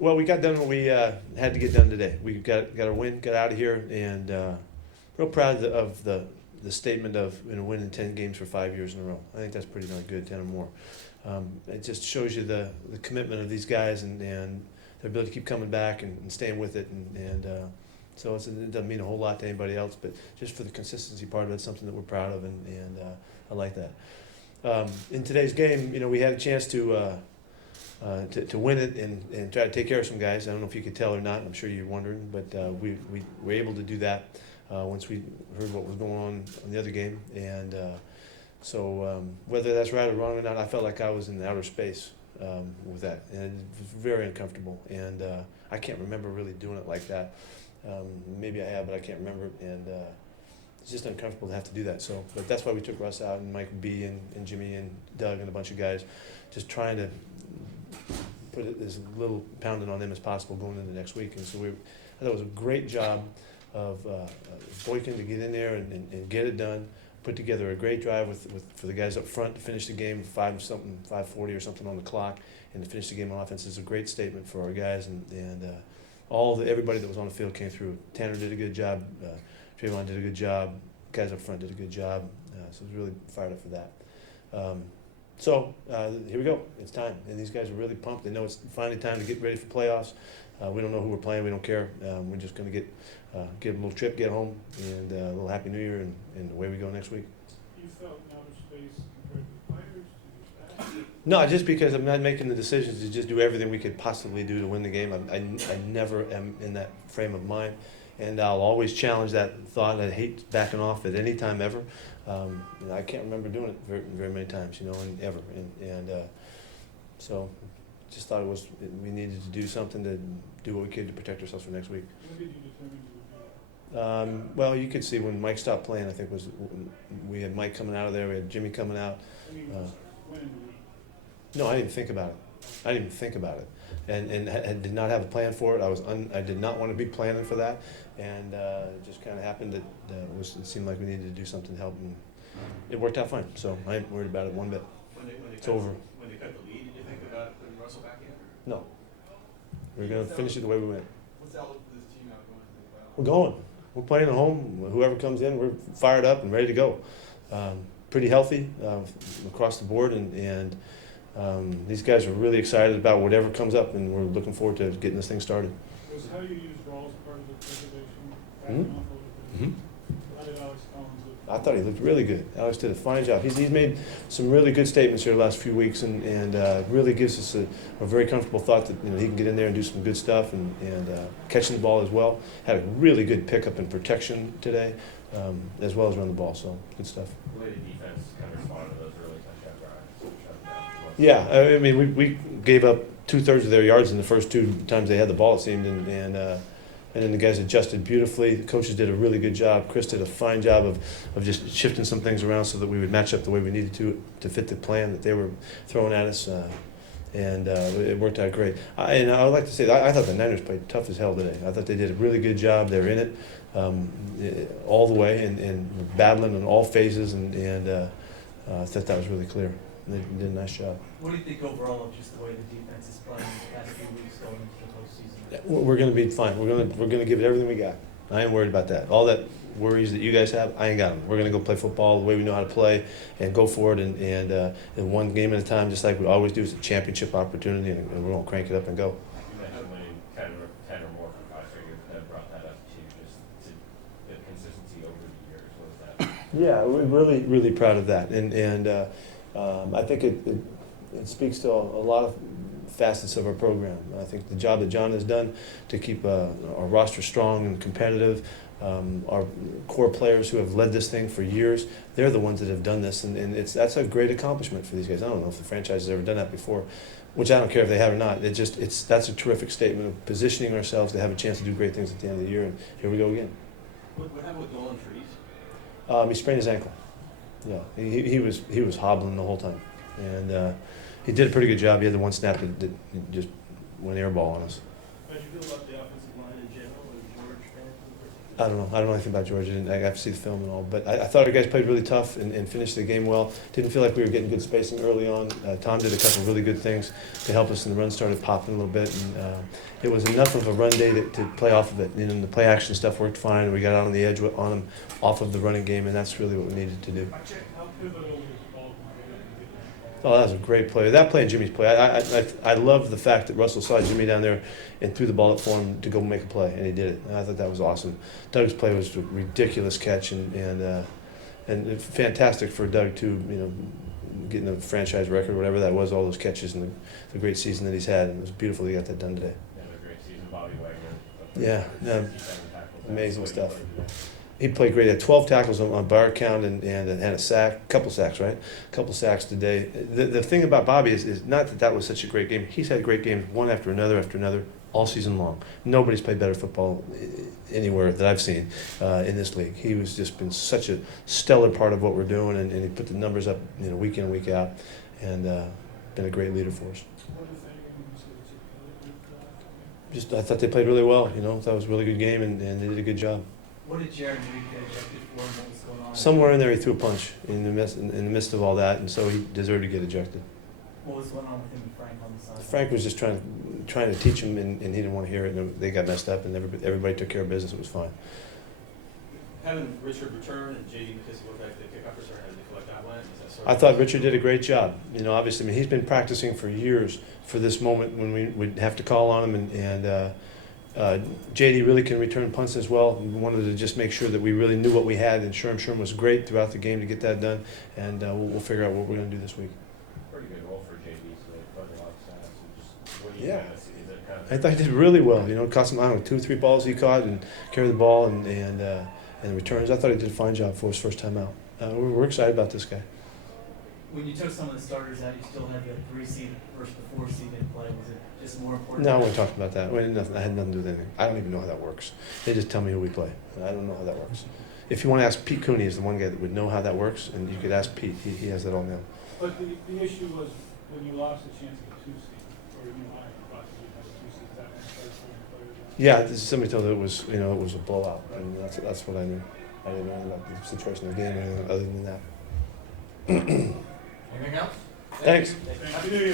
Well, we got done what we had to get done today. We got our win, got out of here, and real proud of the statement of winning 10 games for 5 years in a row. I think that's pretty darn good, 10 or more. It just shows you the commitment of these guys and their ability to keep coming back and staying with it. So it doesn't mean a whole lot to anybody else, but just for the consistency part of it, it's something that we're proud of, and I like that. In today's game, we had a chance to win it and try to take care of some guys. I don't know if you could tell or not. I'm sure you're wondering, but we were able to do that once we heard what was going on the other game. And so whether that's right or wrong or not, I felt like I was in outer space with that, and it was very uncomfortable. And I can't remember really doing it like that. Maybe I have, but I can't remember it. And it's just uncomfortable to have to do that. So, but that's why we took Russ out and Mike B and Jimmy and Doug and a bunch of guys, just trying to put it as little pounding on them as possible going into next week. And so I thought it was a great job of Boykin to get in there and get it done. Put together a great drive for the guys up front to finish the game 5:40 or something on the clock, and to finish the game on offense is a great statement for our guys, and everybody that was on the field came through. Tanner did a good job. Trayvon did a good job. Guys up front did a good job. So I was really fired up for that. So here we go. It's time, and these guys are really pumped. They know it's finally time to get ready for playoffs. We don't know who we're playing. We don't care. We're just going to get a little trip, get home, and a little Happy New Year, and away we go next week. You felt in outer space compared to the players, to your staff? No, just because I'm not making the decisions to just do everything we could possibly do to win the game. I never am in that frame of mind, and I'll always challenge that thought. I hate backing off at any time ever. I can't remember doing it very many times, and ever. So just thought we needed to do something to do what we could to protect ourselves for next week. When did you determine you would do that? Well, you could see when Mike stopped playing, I think we had Mike coming out of there, we had Jimmy coming out. I mean, when in the week? No, I didn't think about it. And I did not have a plan for it. I did not want to be planning for that, and it just kind of happened that it seemed like we needed to do something to help, and it worked out fine. So I ain't worried about it one bit. It's over. When they cut the lead, did you think about putting Russell back in? No, we're going to finish it the way we went. What's the outlook for this team now going to the playoffs? We're going. We're playing at home. Whoever comes in, we're fired up and ready to go. Pretty healthy across the board, and these guys are really excited about whatever comes up, and we're looking forward to getting this thing started. Was how you used Rawls part of the preservation, backing Mhm. off a little bit? Mhm. How did Alex Collins look? I thought he looked really good. Alex did a fine job. He's made some really good statements here the last few weeks, and really gives us a very comfortable thought that he can get in there and do some good stuff, and catching the ball as well. Had a really good pickup and protection today, as well as run the ball. So good stuff. The way the defense kind of responded to those early touchdown drives. Yeah, I mean we gave up 2/3 of their yards in the first two times they had the ball, it seemed, and then the guys adjusted beautifully. The coaches did a really good job. Chris did a fine job of just shifting some things around so that we would match up the way we needed to fit the plan that they were throwing at us, and it worked out great. And I would like to say that I thought the Niners played tough as hell today. I thought they did a really good job. They were in it all the way and battling in all phases, and I thought that was really clear. They did a nice job. What do you think overall of just the way the defense is playing the past few weeks going into the postseason? We're going to be fine. We're going to give it everything we got. I ain't worried about that. All that worries that you guys have, I ain't got them. We're going to go play football the way we know how to play and go for it, and one game at a time, just like we always do. It's a championship opportunity, and we're going to crank it up and go. You mentioned winning 10 or more for 5 straight years, that brought that up to just to the consistency over the years. What was that? Yeah, we're really proud of that, and I think it speaks to a lot of facets of our program. I think the job that John has done to keep our roster strong and competitive, our core players who have led this thing for years, they're the ones that have done this, and that's a great accomplishment for these guys. I don't know if the franchise has ever done that before, which I don't care if they have or not. That's a terrific statement of positioning ourselves to have a chance to do great things at the end of the year, and here we go again. What happened with Nolan Freeze? He sprained his ankle. Yeah, he was hobbling the whole time, and he did a pretty good job. He had the one snap that just went airball on us. How did you feel about the offensive line in general and George Fan? I don't know. I don't know anything about Georgia. I have to see the film and all. But I thought our guys played really tough and finished the game well. Didn't feel like we were getting good spacing early on. Tom did a couple of really good things to help us, and the run started popping a little bit. And it was enough of a run day to play off of it. And the play action stuff worked fine. We got out on the edge on them off of the running game, and that's really what we needed to do. How pivotal was Baltimore? Oh, that was a great play. That play and Jimmy's play. I love the fact that Russell saw Jimmy down there and threw the ball up for him to go make a play, and he did it. And I thought that was awesome. Doug's play was a ridiculous catch and fantastic for Doug too. Getting a franchise record, whatever that was, all those catches and the great season that he's had. And it was beautiful he got that done today. Yeah, a great season, Bobby Wagner. Yeah, 67 tackles. amazing That's what he stuff. played today. He played great. He had 12 tackles on bar count and a sack, couple sacks, right? Couple sacks today. The thing about Bobby is not that was such a great game. He's had great games, one after another, all season long. Nobody's played better football anywhere that I've seen in this league. He was just been such a stellar part of what we're doing, and he put the numbers up, week in and week out, and been a great leader for us. What if anyone says I thought they played really well. Thought it was a really good game, and they did a good job. What did Jared Reed get ejected for, and what was going on? Somewhere in there, he threw a punch in the midst of all that, and so he deserved to get ejected. What was going on with him and Frank on the side? Frank was just trying to teach him, and he didn't want to hear it. And they got messed up, and everybody took care of business. It was fine. Having Richard return and JD McKissick go back to the kickoff return, how did you feel like that went? Is that sort I of- thought Richard did a great job. Obviously, he's been practicing for years for this moment when we would have to call on him, and JD really can return punts as well. We wanted to just make sure that we really knew what we had, and Sherm was great throughout the game to get that done, and we'll figure out what we're going to do this week. Pretty good role for JD, so they put a lot of stats. So what do you Yeah. kind of see? Is it kind of I thought he did really well. Caught some, 2 or 3 balls he caught and carried the ball and returns. I thought he did a fine job for his first time out. We're excited about this guy. When you took some of the starters out, you still had the 3 seed versus the 4 seed in play. Was it just more important? No, we talked about that. I had nothing to do with anything. I don't even know how that works. They just tell me who we play. I don't know how that works. If you want to ask Pete Cooney, is the one guy that would know how that works, and you could ask Pete. He has that all now. But the issue was when you lost the chance of a 2 seed, or you possibly had a 2 seed, that one started playing players out. Yeah, somebody told me it was a blowout, and that's what I knew. I didn't know anything about the situation of the game or anything other than that. Anything else? Thanks. Happy New Year.